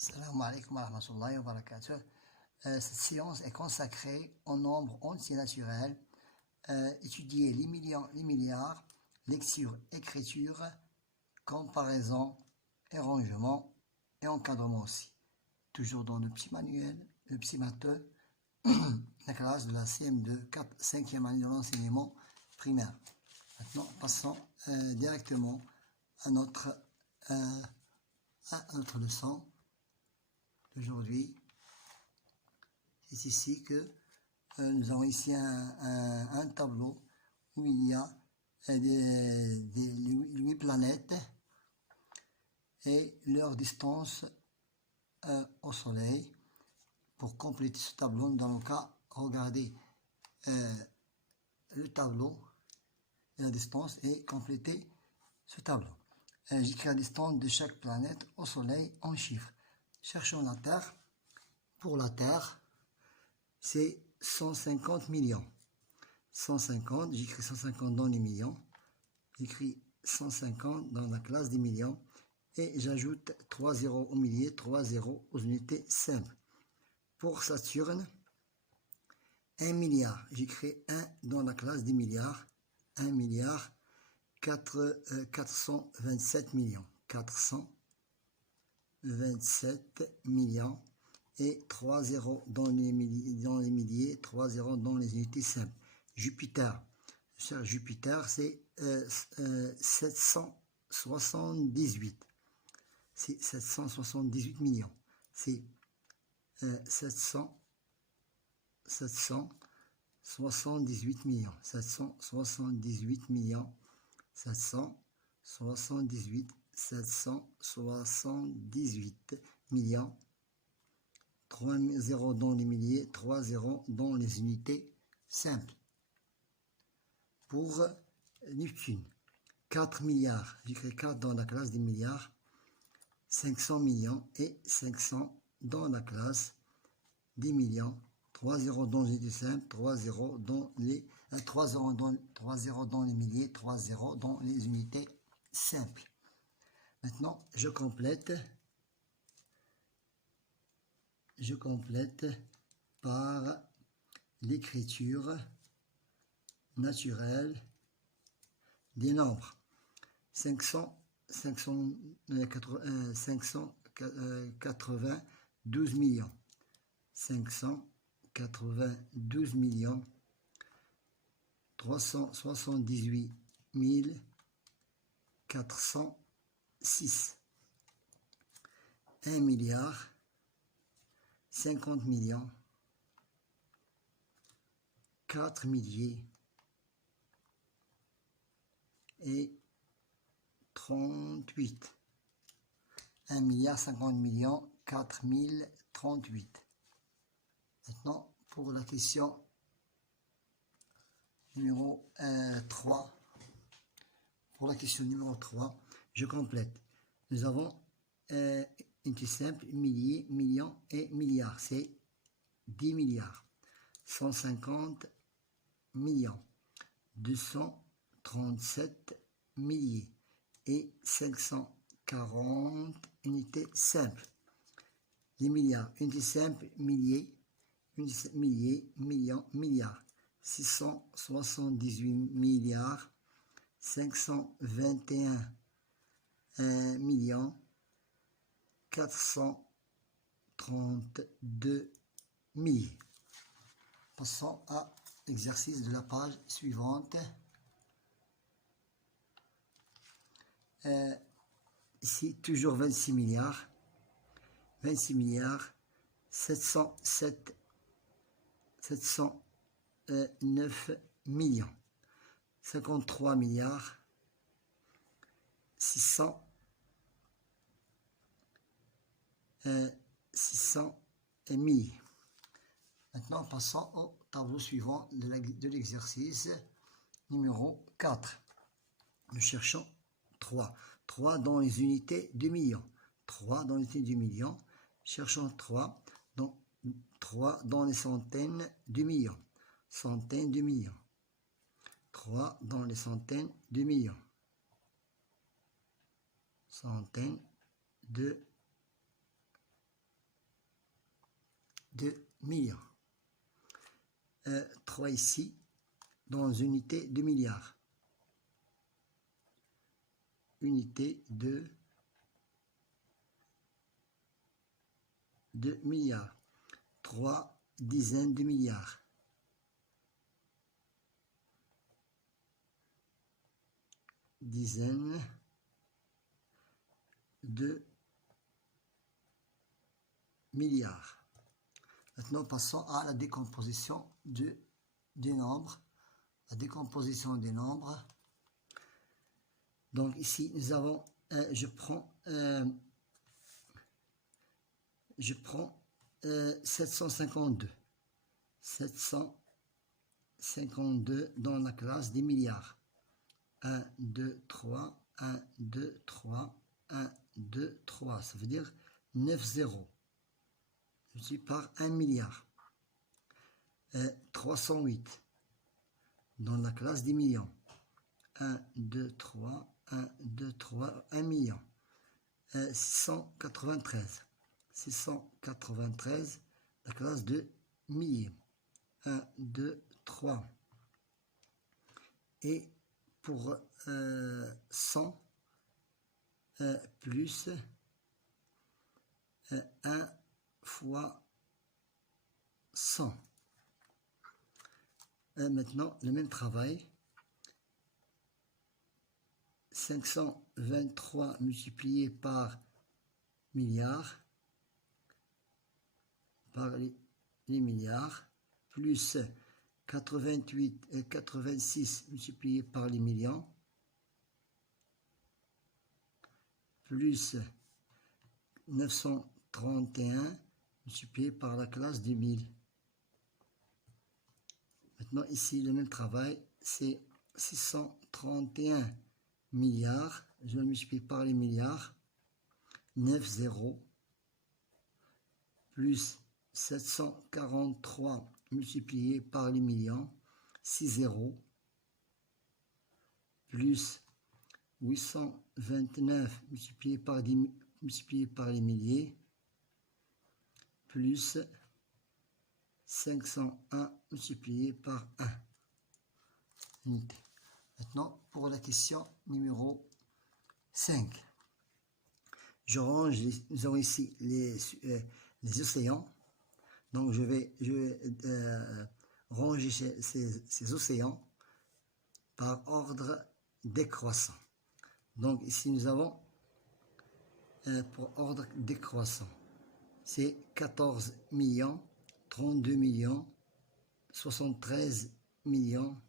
Salam alaikum wa rahmatullahi wa barakatuh. Cette séance est consacrée au nombre entier naturel, étudier les millions, les milliards, lecture, écriture, comparaison et rangement et encadrement aussi. Toujours dans le petit manuel, le petit matheux, la classe de la CM2, 5e année de l'enseignement primaire. Maintenant, passons directement à notre leçon d'aujourd'hui. C'est ici que nous avons ici un tableau où il y a les 8 planètes et leur distance au Soleil. Pour compléter ce tableau, dans le cas, regardez le tableau et la distance et compléter ce tableau. J'écris la distance de chaque planète au Soleil en chiffres. Cherchons la Terre. Pour la Terre, c'est 150 millions. 150, j'écris 150 dans les millions. J'écris 150 dans la classe des millions. Et j'ajoute 3 zéros au milieu, 3 zéros aux unités simples. Pour Saturne, 1 milliard. J'écris 1 dans la classe des milliards. 1 milliard 427 millions. 427 millions. Et 3 zéros dans les milliers, 3 zéros dans les unités simples. Jupiter, cher Jupiter, c'est 778. C'est 778 millions. C'est 778 millions. 778 millions. 778 millions. 3 zéros dans les milliers, 3 zéros dans les unités simples. Pour Neptune, 4 milliards, j'écris 4 dans la classe des milliards, 500 millions et 500 dans la classe des millions, 3 zéros dans les unités simples, 3 zéros dans les 3 zéros dans les milliers, 3 zéros dans les unités simples. Maintenant, je complète par l'écriture naturelle des nombres. 592 millions. 592 millions. 378 406. 1 milliard. 50 millions, 4 milliers et 38. 1 milliard 50 millions, 4038. Maintenant, pour la question numéro 3. Pour la question numéro 3, je complète. Nous avons unité simple, milliers, millions et milliards. C'est 10 milliards. 150 millions. 237 milliers. Et 540 unités simples. Les milliards. Unité simple, milliers. Milliers, millions, milliards. 678 milliards. 521 millions. 432 milliers. Passons à l'exercice de la page suivante. Ici, toujours 26 milliards. 26 milliards. 709 millions. 53 milliards. 600 milliers. Maintenant, passons au tableau suivant de l'exercice numéro 4. Nous cherchons 3. 3 dans les unités de millions. 3 dans les unités de millions. Cherchons 3 dans les centaines de millions. Centaines de millions. 3 dans les centaines de millions. Centaines de millions. 3 ici, dans unité de milliard. Unité de milliards. 3 dizaines de milliards. Dizaines de milliards. Maintenant, passons à la décomposition des nombres. La décomposition des nombres. Donc ici, nous avons, je prends 752. 752 dans la classe des milliards. 1, 2, 3, 1, 2, 3, 1, 2, 3. Ça veut dire 9 zéros. Je suis par 1 milliard. 308 dans la classe des millions. 1, 2, 3, 1, 2, 3, 1 million. 693. 693, la classe de milliers. 1, 2, 3. Et pour 100 plus 1 fois 100. Maintenant, le même travail. 523 multiplié par milliard, par les milliards, plus 88 et 86 multiplié par les millions, plus 931 multiplié par la classe des 1000. Maintenant, ici, le même travail, c'est 631 milliards, je le multiplie par les milliards, 9 zéros, plus 743 multiplié par les millions, 6 zéros, plus 829 multiplié par les milliers, plus 501 multiplié par 1 unité. Maintenant, pour la question numéro 5. Nous avons ici les océans. Donc, je vais ranger ces océans par ordre décroissant. Donc, ici, nous avons pour ordre décroissant. C'est 14 millions, 32 millions, 73 millions.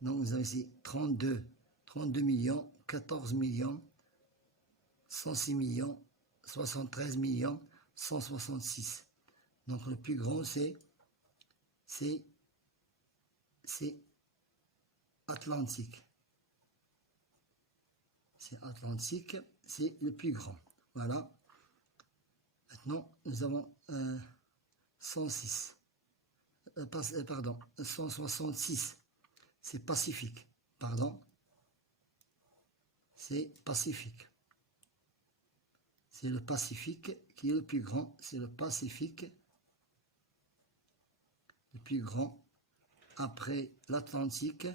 Donc, nous avons ici 32 millions, 14 millions, 106 millions, 73 millions, 166. Donc, le plus grand, c'est Atlantique. C'est Atlantique, c'est le plus grand. Voilà. Maintenant, nous avons 106. Pardon, 166. C'est Pacifique. Pardon. C'est Pacifique. C'est le Pacifique qui est le plus grand. C'est le Pacifique. Le plus grand après l'Atlantique.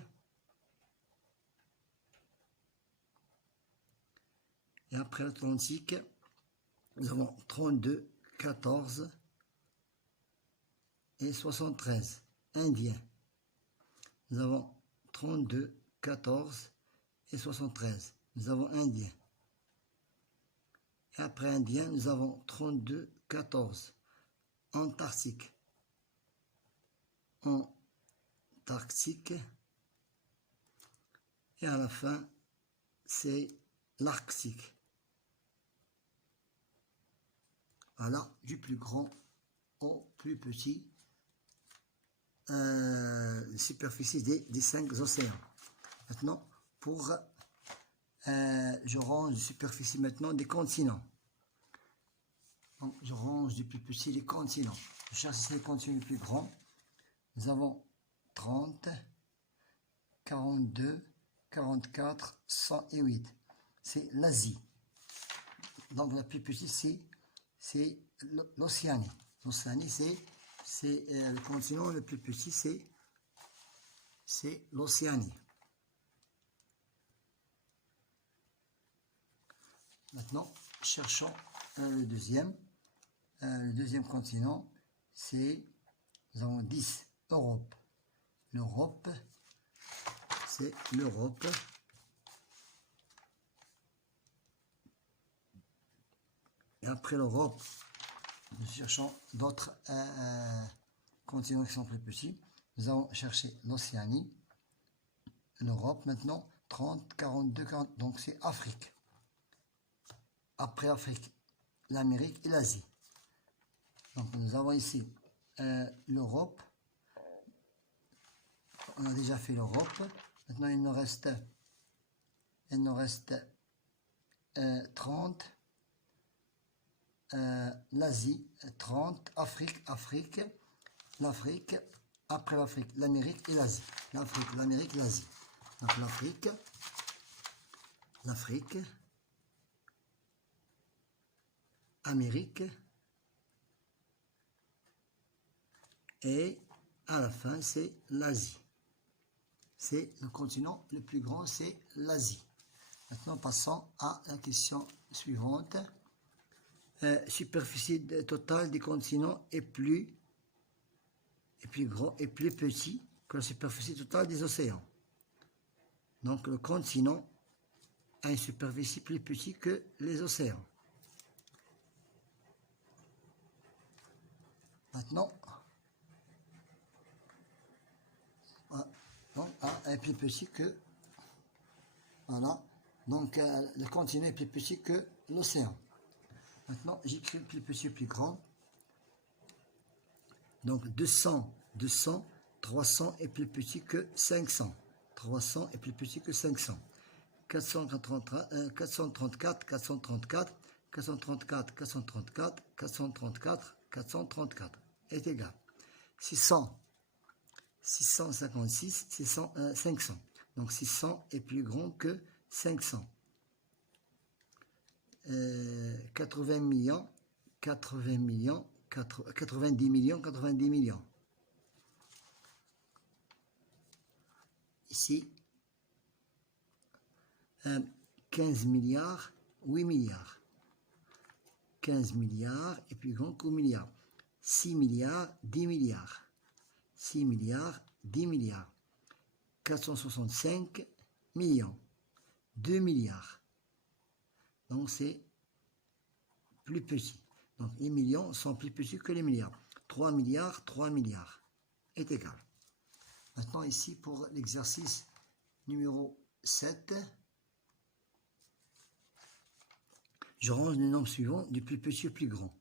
Et après l'Atlantique, nous avons 32, 14 et 73. Indien. Nous avons 32, 14 et 73. Nous avons Indien. Et après Indien, nous avons 32, 14. Antarctique. Antarctique. Et à la fin, c'est l'Arctique. Voilà, du plus grand au plus petit, superficie des 5 océans. Maintenant, je range la superficie maintenant des continents. Donc, je range du plus petit les continents. Je cherche ici les continents les plus grands. Nous avons 30, 42, 44, 108. C'est l'Asie. Donc, la plus petite, c'est l'Océanie. L'Océanie, c'est le continent le plus petit, c'est l'Océanie. Maintenant, cherchons le deuxième. Le deuxième continent, c'est, nous avons 10, Europe. L'Europe, c'est l'Europe. Et après l'Europe, nous cherchons d'autres continents qui sont plus petits. Nous allons chercher l'Océanie, l'Europe maintenant, 30, 42, 40, donc c'est Afrique. Après Afrique, l'Amérique et l'Asie. Donc nous avons ici l'Europe. On a déjà fait l'Europe. Maintenant il nous reste 30. L'Asie, 30, Afrique, l'Afrique, après l'Afrique, l'Amérique et l'Asie. L'Afrique, l'Amérique, l'Asie. Donc l'Afrique, Amérique, et à la fin c'est l'Asie. C'est le continent le plus grand, c'est l'Asie. Maintenant passons à la question suivante. Superficie totale des continents est plus gros et plus petit que la superficie totale des océans. Donc le continent a une superficie plus petite que les océans. Maintenant, donc, est plus petit que, voilà, donc le continent est plus petit que l'océan. Maintenant, j'écris plus petit, plus grand. Donc 200, 300 est plus petit que 500. 300 est plus petit que 500. 434, 434 est égal. 656, 500. Donc 600 est plus grand que 500. 90 millions. Ici, 15 milliards, 8 milliards. 15 milliards est plus grand que 8 milliards. 6 milliards, 10 milliards. 6 milliards, 10 milliards. 465 millions. 2 milliards. Donc c'est plus petit. Donc les millions sont plus petits que les milliards. 3 milliards est égal. Maintenant ici pour l'exercice numéro 7, je range les nombres suivants du plus petit au plus grand.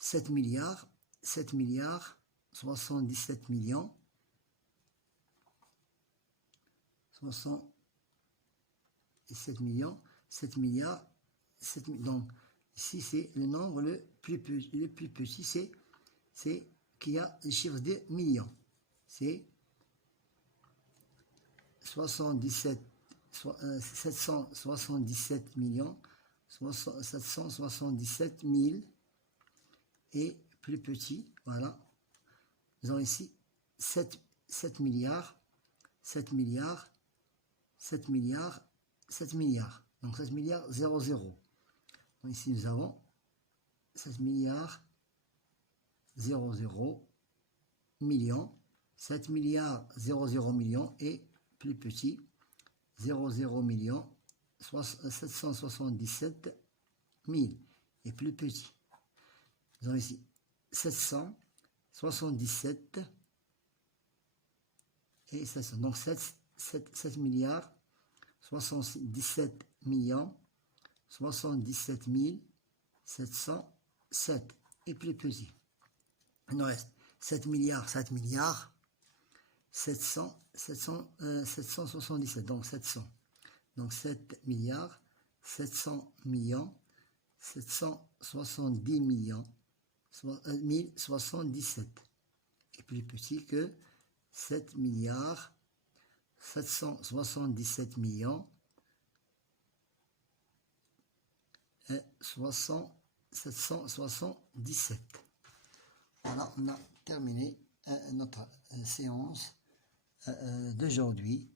7 milliards, 77 millions, 77 millions, 7 milliards, 7 millions. Donc ici c'est le nombre le plus petit, c'est qu'il y a les chiffres de millions. C'est 777 millions, 777 000 et plus petit, voilà. Nous avons ici 7 milliards, 7 milliards, 7 milliards, 7 milliards. Donc 7 milliards 00. Donc ici nous avons 7 milliards 00 millions, 7 milliards 00 millions et plus petit 00 millions 777 000 et plus petit. Nous avons ici 777 et 700. Donc 7 milliards 77 millions 77 707 et plus petit. Il nous reste 7 milliards 777, donc 700. Donc 7 milliards 700 millions 770 millions 1077 est plus petit que 7 milliards 777 millions 777. Voilà, on a terminé notre séance d'aujourd'hui.